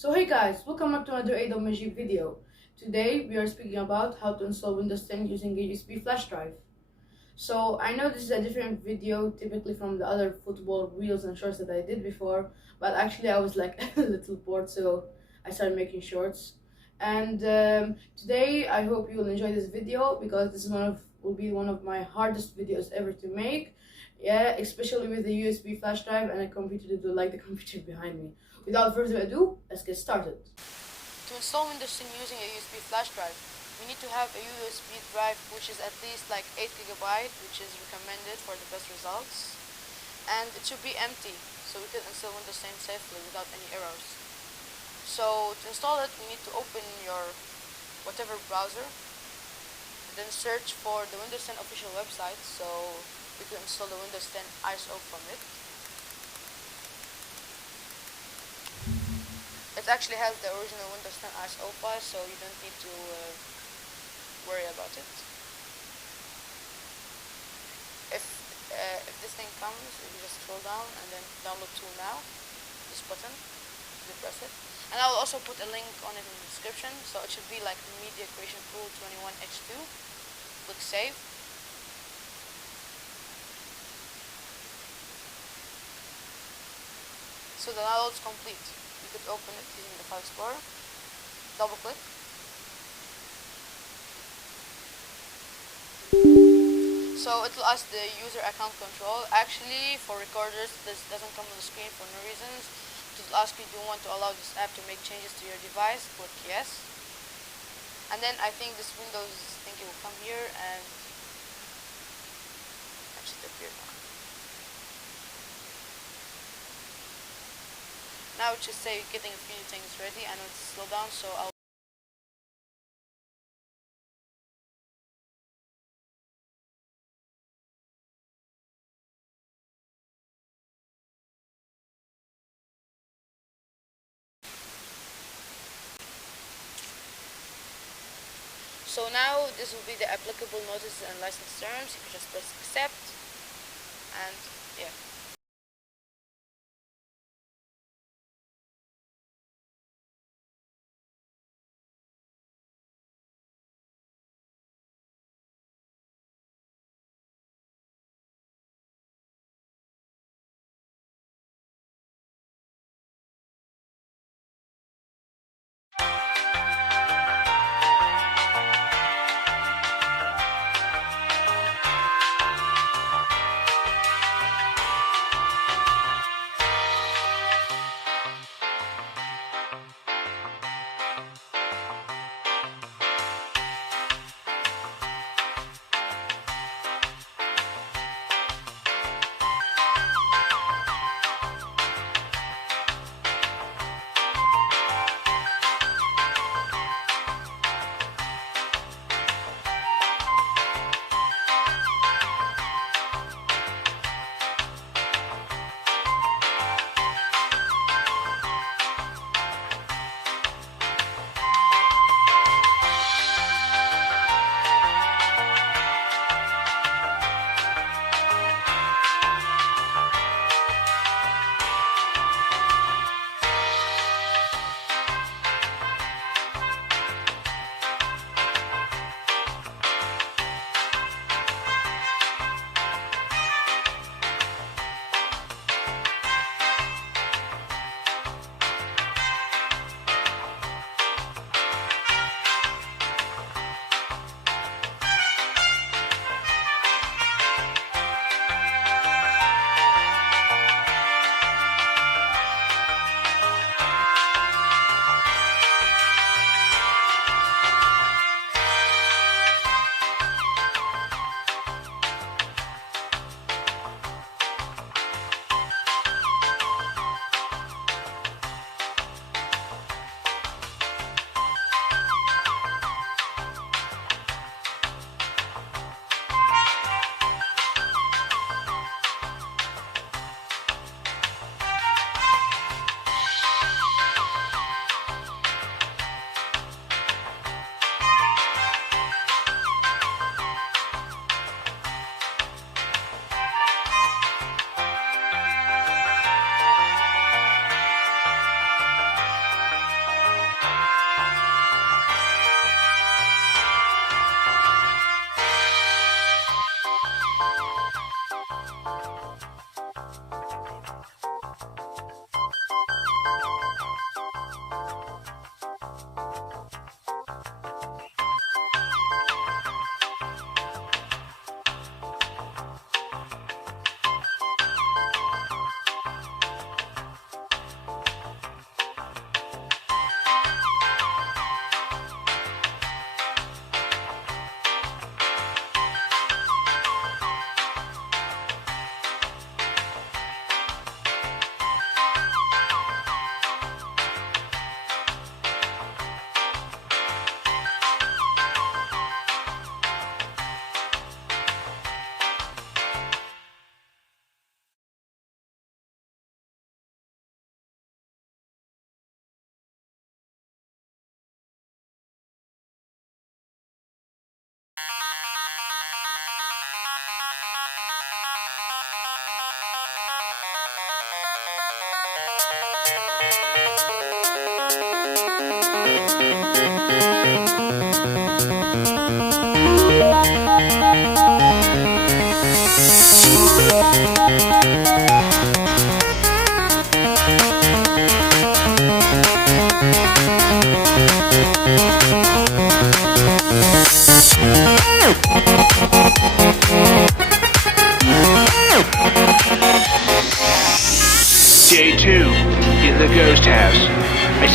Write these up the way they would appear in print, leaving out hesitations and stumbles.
So hey guys, welcome back to another A.Majeed video. Today we are speaking about how to install Windows 10 using a USB flash drive. So I know this is a different video typically from the other football reels and shorts that I did before, but actually I was like a little bored, so I started making shorts. And today I hope you will enjoy this video because this is will be one of my hardest videos ever to make. Yeah, especially with the USB flash drive and a computer that will like the computer behind me. Without further ado, let's get started. To install Windows 10 using a USB flash drive, we need to have a USB drive which is at least like 8 GB, which is recommended for the best results. And it should be empty, so we can install Windows 10 safely without any errors. So to install it, we need to open your whatever browser, and then search for the Windows 10 official website, so we can install the Windows 10 ISO from it. It actually has the original Windows 10 ISO file, so you don't need to worry about it. If this thing comes, you just scroll down and then download tool now. This button, you press it, and I'll also put a link on it in the description. So it should be like the Media Creation Tool 21X2. Click Save. So the download is complete. You could open it using the File Explorer. Double click. So it will ask the user account control. Actually, for recorders, this doesn't come on the screen for no reasons. It will ask you, do you want to allow this app to make changes to your device? Click yes. And then I think this Windows thingy will come here and actually appear now. Now it should say getting a few things ready. I know it's slow down, so I'll So now this will be the applicable notices and license terms. You can just press accept, and yeah.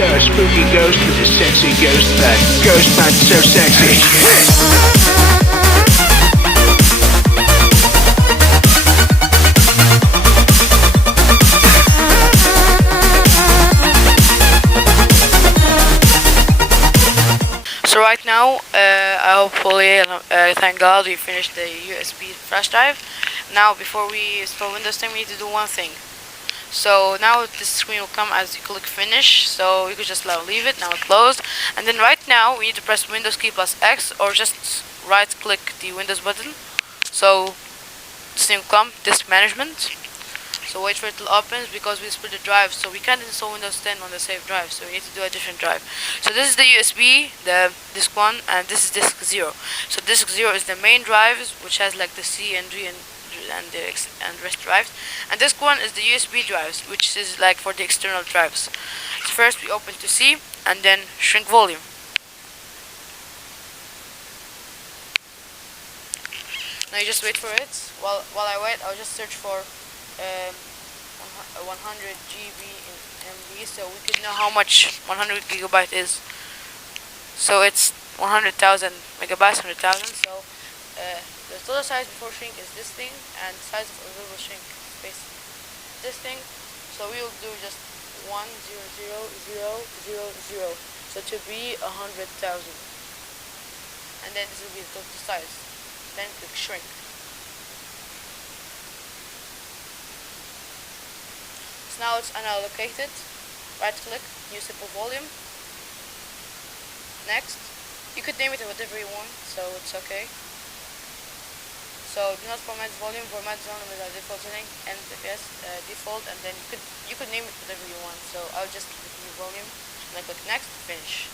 So a spooky ghost with a sexy ghost bag. Ghost man so sexy. So right now, hopefully, thank God, we finished the USB flash drive. Now, before we install Windows 10, we need to do one thing. So now this screen will come as you click finish, so you could just leave it, now it's closed. And then right now we need to press Windows key plus X, or just right click the Windows button. So this thing will come, disk management. So wait for it to open because we split the drive, so we can't install Windows 10 on the same drive, so we need to do a different drive. So this is the USB, the disk 1, and this is disk 0. So disk 0 is the main drives, which has like the C and D and rest drives, and this one is the USB drives, which is like for the external drives. So first we open to C and then shrink volume. Now you just wait for it. While I wait, I'll just search for 100 GB in MB, so we could know how much 100 gigabyte is. So it's 100,000 megabytes, 100,000. So the total size before shrink is this thing, and the size of available shrink space this thing. So we will do just 100,000. So to be 100,000, and then this will be the total size. Then click shrink. So now it's unallocated. Right click, new simple volume. Next, you could name it whatever you want, so it's okay. So do not format volume, format zone with a default setting, and yes, default, and then you could name it whatever you want. So I'll just click new volume, and I click next, finish.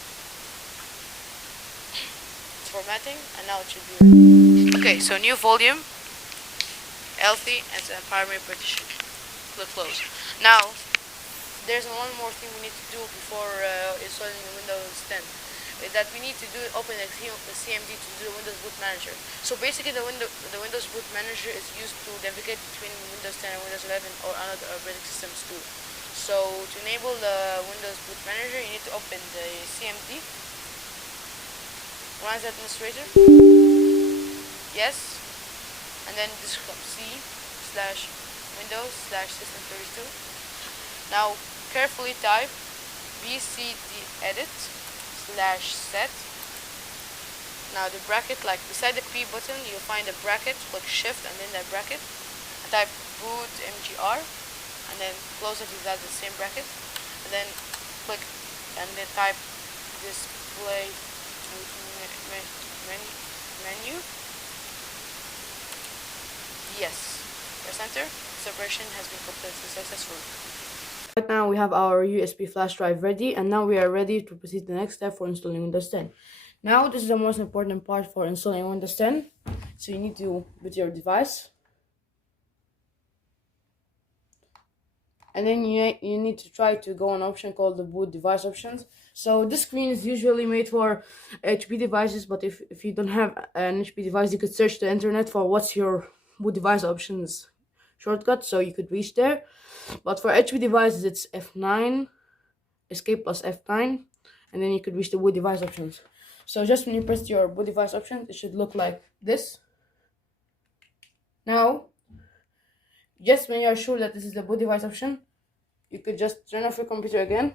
It's formatting, and now it should be ready. Okay, so new volume, healthy, and primary partition. Click close. Now there's one more thing we need to do before installing Windows 10. That we need to open the CMD to do the Windows Boot Manager. So basically the Windows Boot Manager is used to navigate between Windows 10 and Windows 11 or other operating systems too. So to enable the Windows Boot Manager, you need to open the CMD, run as administrator, yes, and then this C/Windows/System32. Now carefully type bcdedit/set. Now the bracket, like beside the P button, you'll find a bracket, click shift and then that bracket, and type boot mgr, and then close it without the same bracket, and then click and then type display menu. Yes, press enter. This operation has been completed successfully. Right now we have our USB flash drive ready, and now we are ready to proceed to the next step for installing Windows 10. Now this is the most important part for installing Windows 10. So you need to boot your device, and then you need to try to go on an option called the boot device options. So this screen is usually made for HP devices, but if you don't have an HP device, you could search the internet for what's your boot device options shortcut, so you could reach there. But for HP devices, it's F9, escape plus F9, and then you could reach the boot device options. So just when you press your boot device options, it should look like this. Now, just when you are sure that this is the boot device option, you could just turn off your computer again,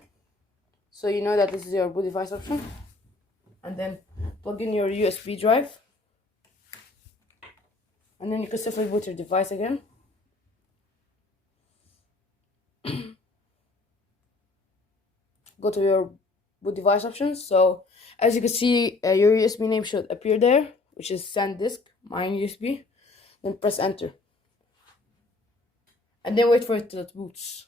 so you know that this is your boot device option, and then plug in your USB drive, and then you can safely boot your device again. Go to your boot device options. So as you can see, your USB name should appear there, which is SanDisk, mine USB. Then press enter, and then wait for it till it boots.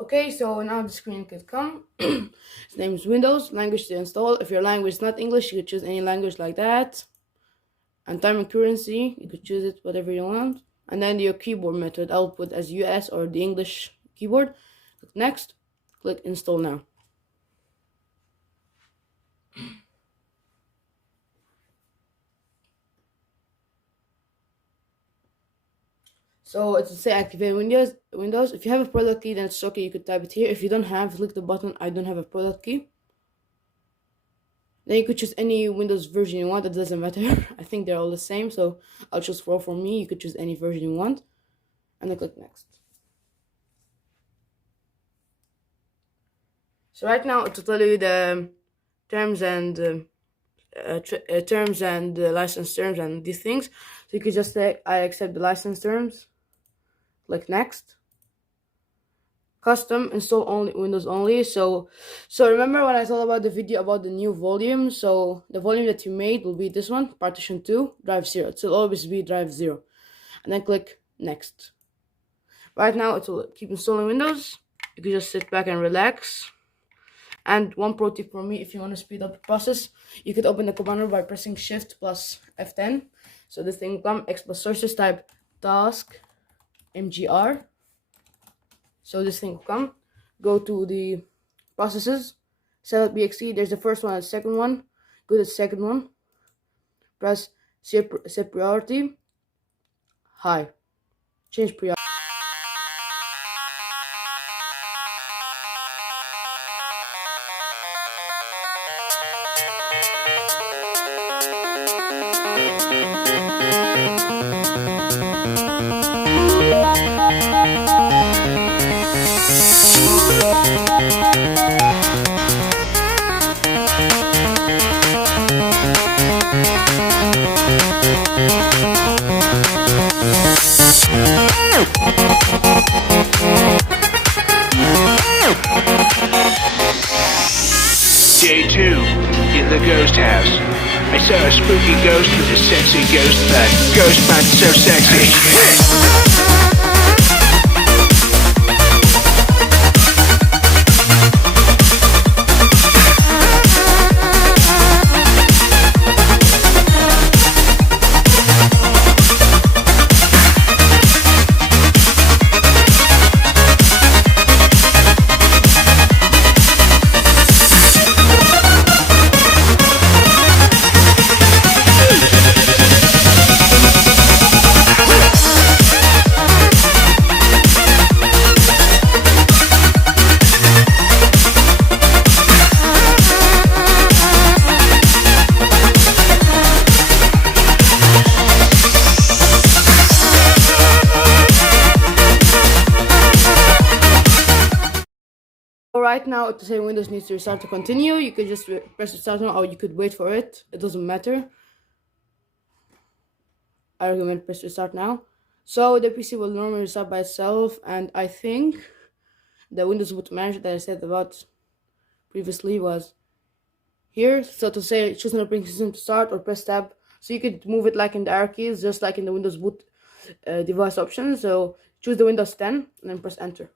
Okay, so now the screen could come. Its name is Windows, language to install. If your language is not English, you could choose any language like that. And time and currency, you could choose it whatever you want. And then your keyboard method, I'll put as US or the English keyboard. Click next, click install now. So it's to say activate Windows. If you have a product key, then it's okay. You could type it here. If you don't have, click the button I don't have a product key. Then you could choose any Windows version you want. It doesn't matter. I think they're all the same. So I'll choose 4 for me. You could choose any version you want. And then click next. So right now it will tell you the terms and license terms and these things. So you could just say I accept the license terms. Click next. Custom install only Windows only. So remember when I told about the video about the new volume? So the volume that you made will be this one, partition 2, drive 0. It will always be drive 0. And then click next. Right now it will keep installing Windows. You can just sit back and relax. And one pro tip for me, if you want to speed up the process, you could open the command by pressing Shift plus F10. So this thing will come, X plus sources, type task mgr. So this thing will come, go to the processes, select BXE, there's the first one and the second one, go to the second one, press set priority, high, change priority. Day 2, in the ghost house. I saw a spooky ghost with a sexy ghost butt. Ghost butt so sexy. Right now, to say Windows needs to restart to continue, you could just press restart now, or you could wait for it. It doesn't matter. I recommend press restart now. So the PC will normally restart by itself, and I think the Windows Boot Manager that I said about previously was here. So to say choose an operating system to start, or press tab. So you could move it like in the arrow keys, just like in the Windows Boot device option. So choose the Windows 10 and then press enter.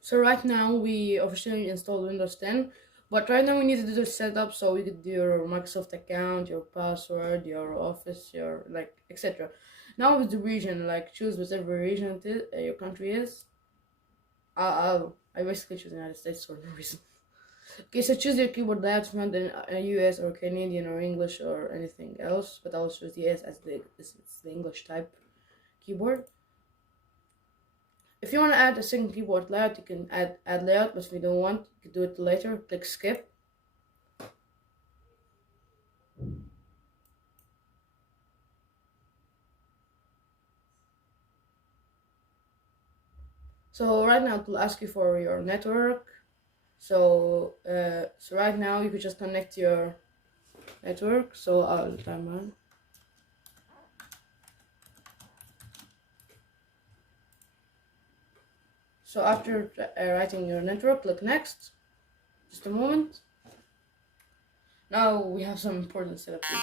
So right now we officially installed Windows 10, but right now we need to do the setup, so you could do your Microsoft account, your password, your office, your like etc. Now with the region, like choose whatever region it is, your country is. I basically choose the United States for no reason. Okay, so choose your keyboard layout from the US or Canadian or English or anything else, but I'll choose the S as it's the English type keyboard. If you want to add a second keyboard layout, you can add layout, but if you don't want, you can do it later. Click skip. So right now it will ask you for your network. So right now you could just connect your network. So I'll time on. So after writing your network, click next. Just a moment. Now we have some important setup to do.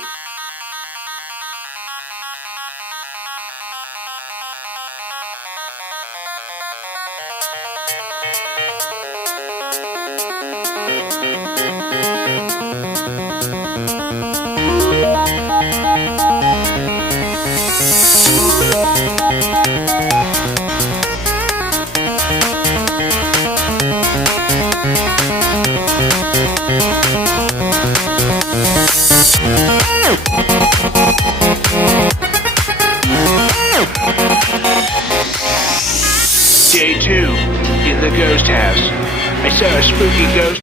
Day 2, in the ghost house. I saw a spooky ghost.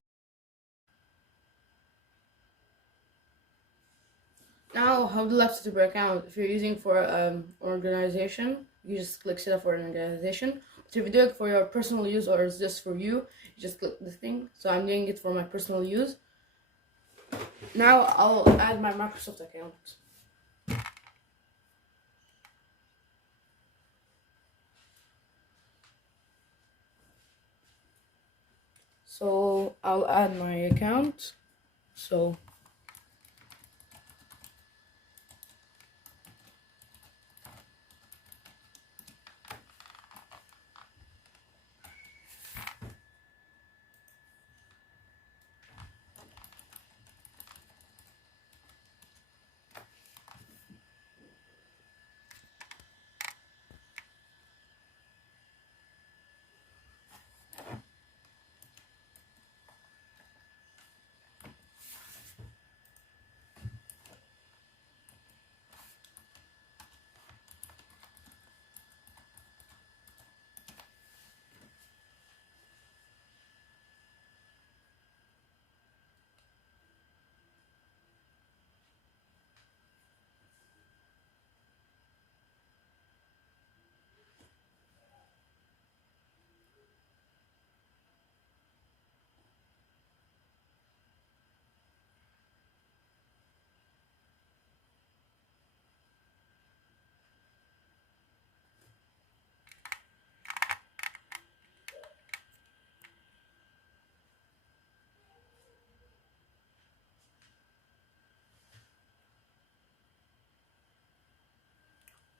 Now, how the Latitude account, if you're using for organization, you just click set up for an organization. But if you do it for your personal use or it's just for you, you just click this thing. So I'm doing it for my personal use. Now I'll add my Microsoft account. So I'll add my account. So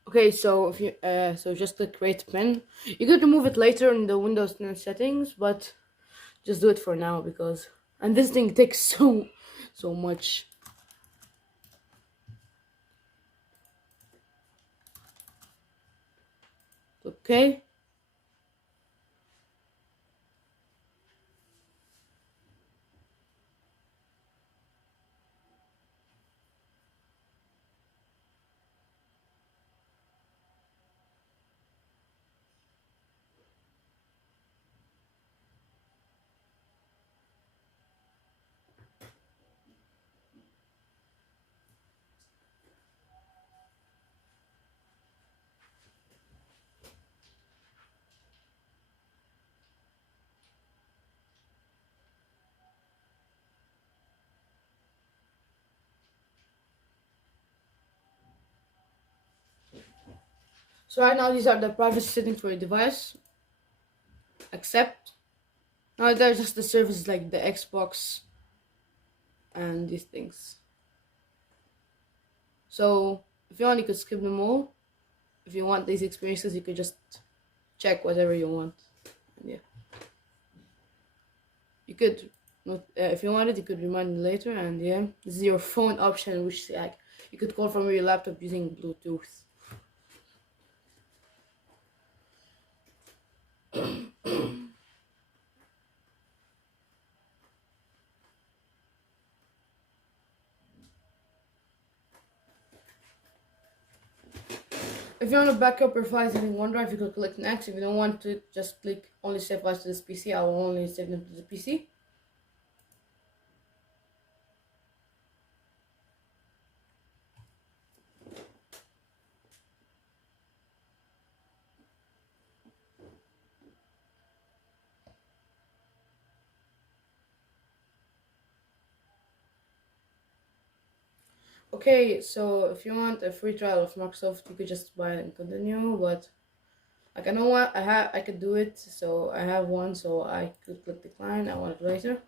okay, so if you so just click create pin. You could remove it later in the Windows 10 settings, but just do it for now because this thing takes so much. Okay. So right now these are the privacy settings for your device. Accept. Now there's just the services like the Xbox and these things. So if you want, you could skip them all. If you want these experiences, you could just check whatever you want. And yeah. you could not, if you wanted, you could remind me later. And yeah, this is your phone option, which like you could call from your laptop using Bluetooth. If you want to back up your files using OneDrive, you could click next. If you don't want to, just click only save files to this PC. I will only save them to the PC. Okay, so if you want a free trial of Microsoft, you could just buy it and continue. But like, I know what I could do it. So I have one, so I could click decline. I want it later.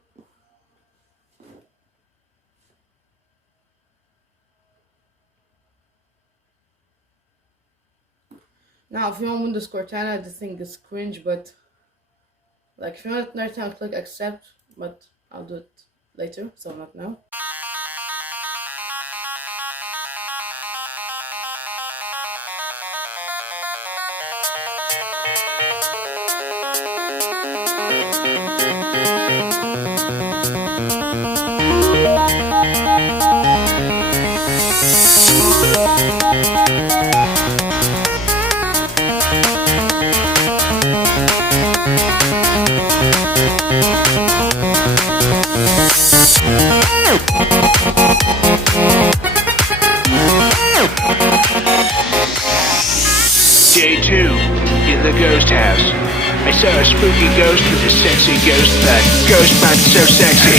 Now, if you want Windows Cortana, this thing is cringe, but like if you want it right now, click accept. But I'll do it later, so not now. Day 2, in the ghost house. I saw a spooky ghost with a sexy ghost bud. Ghost man so sexy.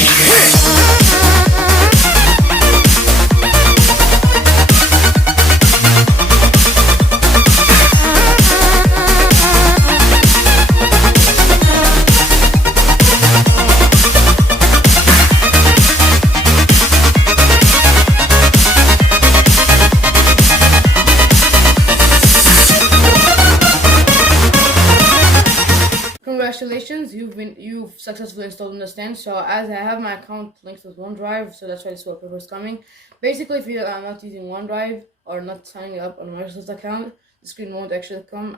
Congratulations, you've successfully installed Windows 10. So as I have my account linked with OneDrive, so that's why this wallpaper is coming. Basically, if you are not using OneDrive or not signing up on a Microsoft account, the screen won't actually come.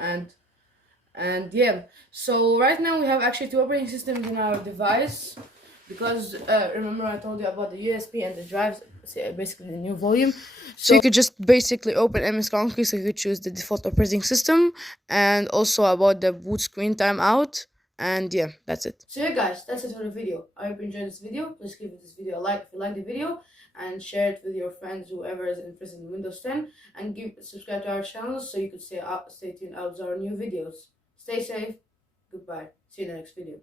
And yeah, so right now we have actually 2 operating systems in our device, because remember I told you about the USB and the drives, basically the new volume. So you could just basically open MS Concrete, so you could choose the default operating system, and also about the boot screen timeout. And yeah, that's it. So yeah guys, that's it for the video. I hope you enjoyed this video. Please give this video a like if you like the video, and share it with your friends, whoever is interested in Windows 10, and subscribe to our channel so you could stay tuned out with our new videos. Stay safe. Goodbye. See you in the next video.